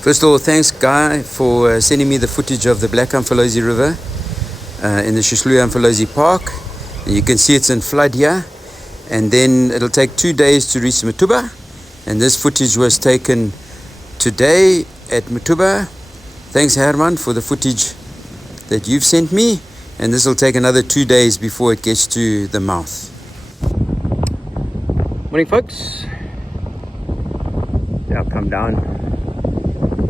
First of all, thanks Guy for sending me the footage of the Black Imfolozi River in the Imfolozi Park. And you can see it's in flood here, and then it'll take 2 days to reach Mutuba, and this footage was taken today at Mutuba. Thanks Herman for the footage that you've sent me, and this will take another 2 days before it gets to the mouth. Morning folks. Yeah, I've come down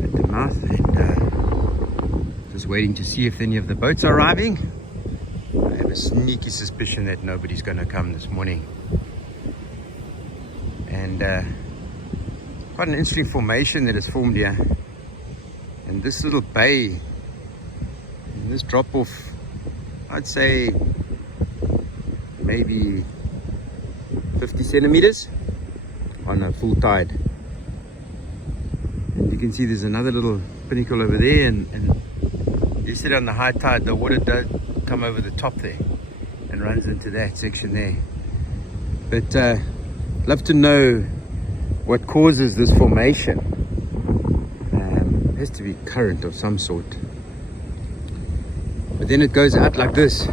at the mouth and just waiting to see if any of the boats are arriving. I have a sneaky suspicion that nobody's going to come this morning. And quite an interesting formation that is formed here. And this little bay, and this drop off, I'd say maybe 50 centimeters on a full tide. And you can see there's another little pinnacle over there, and you sit on the high tide, the water does come over the top there and runs into that section there. But love to know what causes this formation. It has to be current of some sort. But then it goes out like this,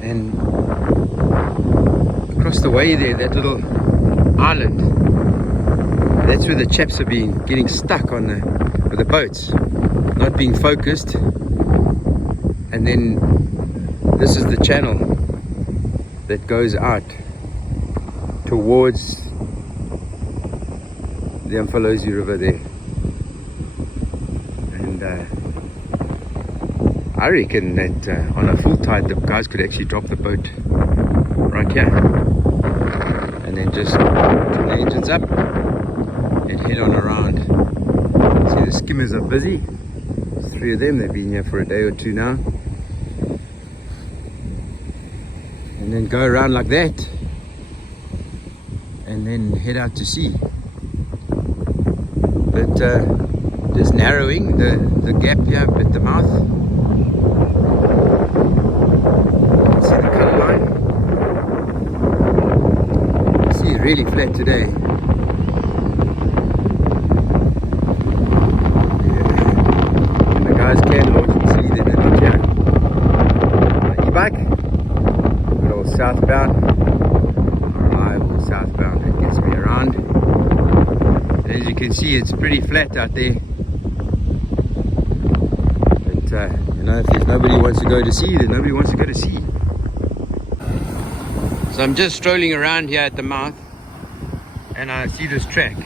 and across the way there, that little island, that's where the chaps are getting stuck on the boats, not being focused. And then this is the channel that goes out towards the Imfolozi River there. And I reckon that on a full tide the guys could actually drop the boat right here and then just turn the engines up and head on around. See, the skimmers are busy. There's 3 of them. They've been here for a day or 2 now. And then go around like that and then head out to sea. But just narrowing the gap here at the mouth. See the colour line? See, really flat today. And the guys can launch and see that they're not here. E-bike, good old southbound, reliable southbound that gets me around. As you can see, it's pretty flat out there. But you know, if there's nobody who wants to go to sea, then nobody wants to go to sea. So I'm just strolling around here at the mouth, and I see this track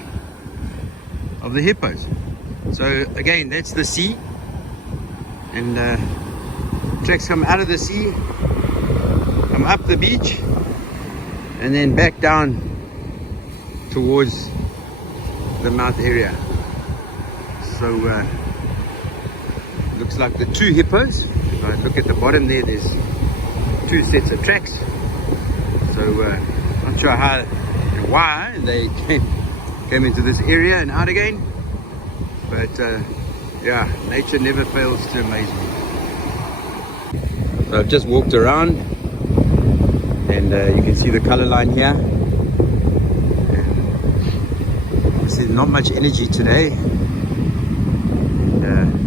of the hippos. So again, that's the sea, and tracks come out of the sea, come up the beach, and then back down towards the mouth area. So looks like the 2 hippos. If I look at the bottom there, there's 2 sets of tracks. So not sure how and why they came into this area and out again, but yeah, nature never fails to amaze me. So I've just walked around, and you can see the color line here. There's not much energy today,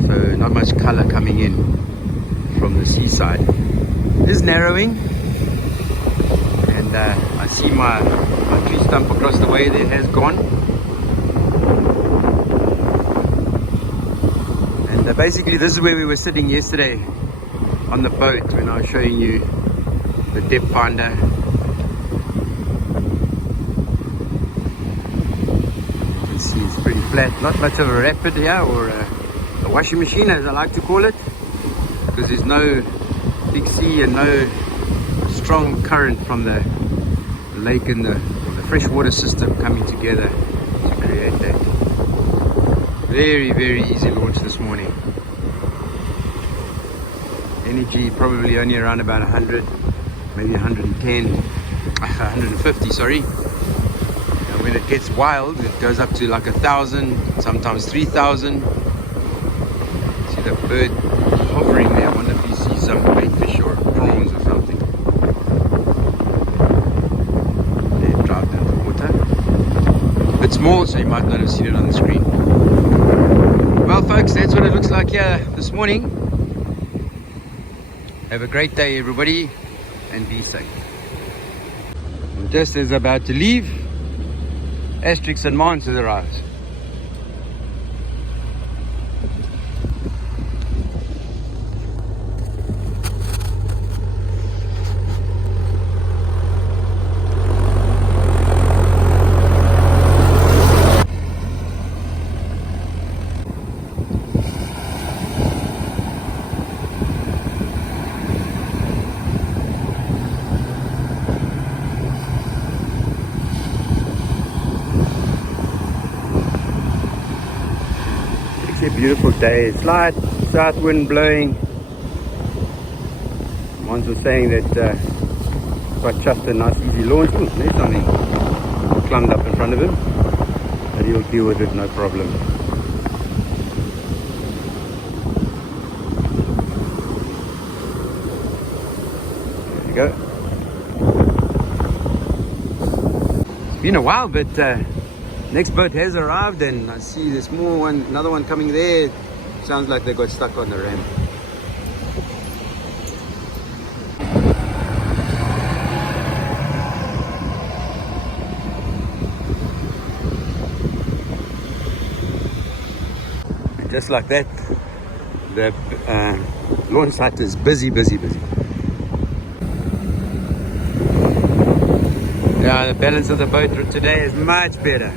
so not much color coming in from the seaside. It is narrowing, and I see my tree stump across the way there has gone. And basically this is where we were sitting yesterday on the boat when I was showing you the depth finder. See, it's pretty flat, not much of a rapid here, or a washing machine as I like to call it, because there's no big sea and no strong current from the lake and the freshwater system coming together to create that. Very, very easy launch this morning. Energy probably only around about 100, maybe 150, sorry. When it gets wild, it goes up to like 1,000, sometimes 3,000. See the bird hovering there. I wonder if he sees some bait fish or prawns or something. They dropped in the water. A bit small, so you might not have seen it on the screen. Well, folks, that's what it looks like here this morning. Have a great day, everybody, and be safe. And just as about to leave, Asterix and Mons has arrived. It's a beautiful day, slight south wind blowing. Mons was saying that quite chuffed a nice easy launch. Ooh, there's something climbed up in front of him, but he'll deal with it no problem. There we go. It's been a while, but next boat has arrived, and I see there's another one coming there. Sounds like they got stuck on the ramp. And just like that, the launch site is busy. Yeah, the balance of the boat today is much better.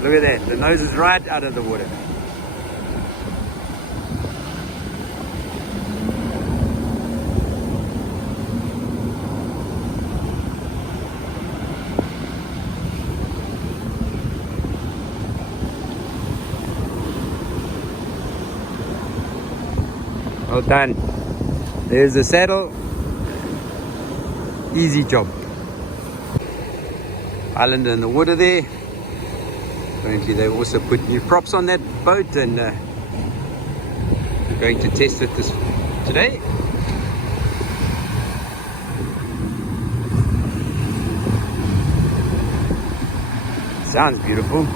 Look at that, the nose is right out of the water. Well done. There's the saddle. Easy job. Island in the water there. Apparently they also put new props on that boat, and we're going to test it today. Sounds beautiful.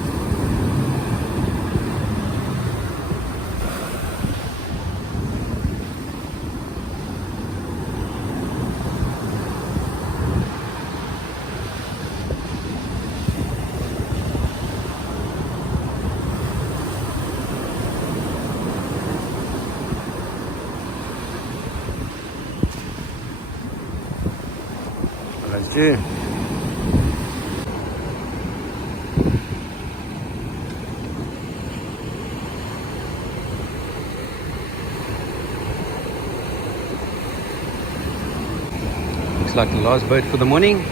Let's do. Looks like the last boat for the morning.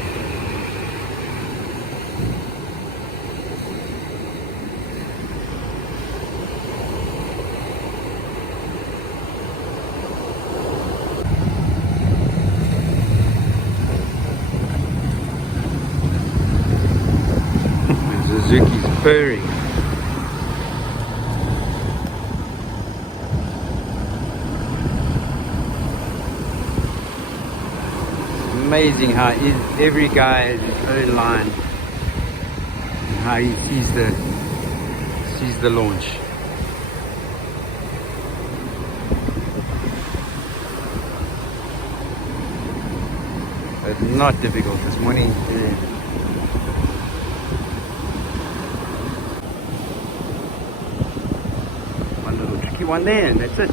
Suzuki's purring. It's amazing how every guy has his own line and how he sees the launch. But not difficult this morning. Yeah. One there, and that's it.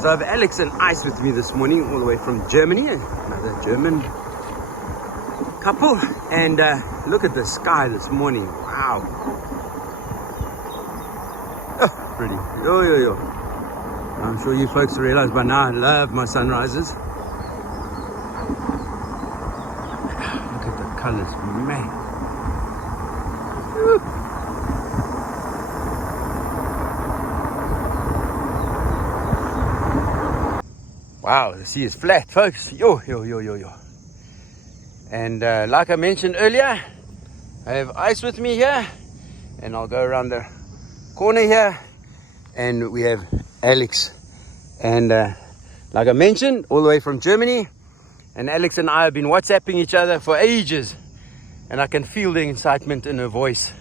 So I have Alex and Ice with me this morning, all the way from Germany, another German couple, and look at the sky this morning. Wow. Oh, pretty. Yo. I'm sure you folks realize by now I love my sunrises. Colors, man. Woo. Wow, the sea is flat, folks. Yo. And like I mentioned earlier, I have Ice with me here, and I'll go around the corner here, and we have Alex. And like I mentioned, all the way from Germany, And Alex and I have been WhatsApping each other for ages, and I can feel the excitement in her voice.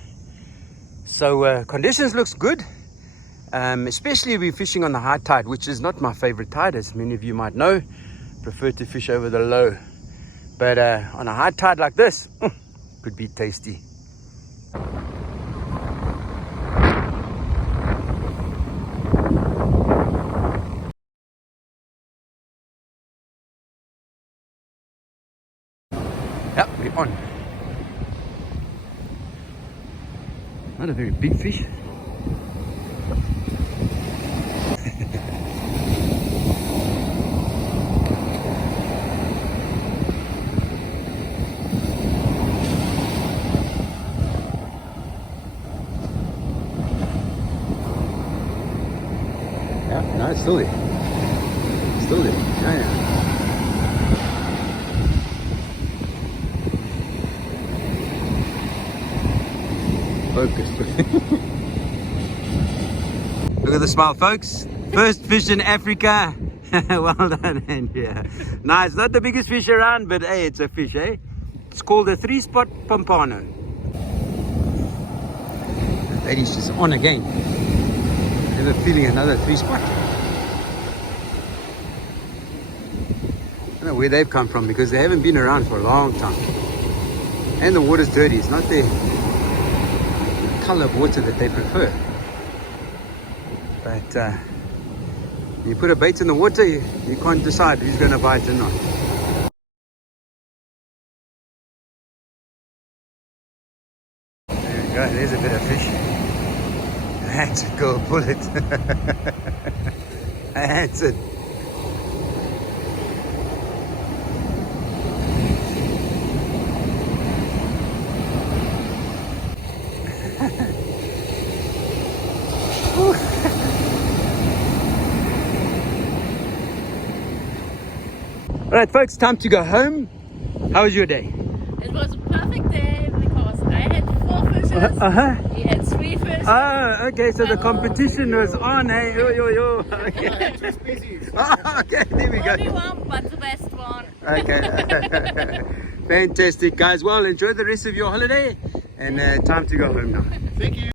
So conditions looks good, especially we're fishing on the high tide, which is not my favorite tide, as many of you might know. Prefer to fish over the low, but on a high tide like this, could be tasty. Yep, we're on. Not a very big fish. Yeah, no, it's still there. Still there. Yeah, yeah. Focus. Look at the smile, folks. First fish in Africa. Well done, Andrea. Nice. Not the biggest fish around, but hey, it's a fish, eh? It's called a 3-spot pompano. The lady's just on again. I have a feeling another 3-spot. I don't know where they've come from because they haven't been around for a long time. And the water's dirty. It's not the color of water that they prefer. But you put a bait in the water, you can't decide who's going to bite or not. There we go, there's a bit of fish. That's it, go pull it. That's it. Alright folks, time to go home. How was your day? It was a perfect day because I had 4 fishes, he had 3 fish. Oh, okay, so the competition was on, hey, yo. Okay. Okay, there we go. Only one, but the best one. Okay. Fantastic, guys. Well, enjoy the rest of your holiday, and time to go home now. Thank you.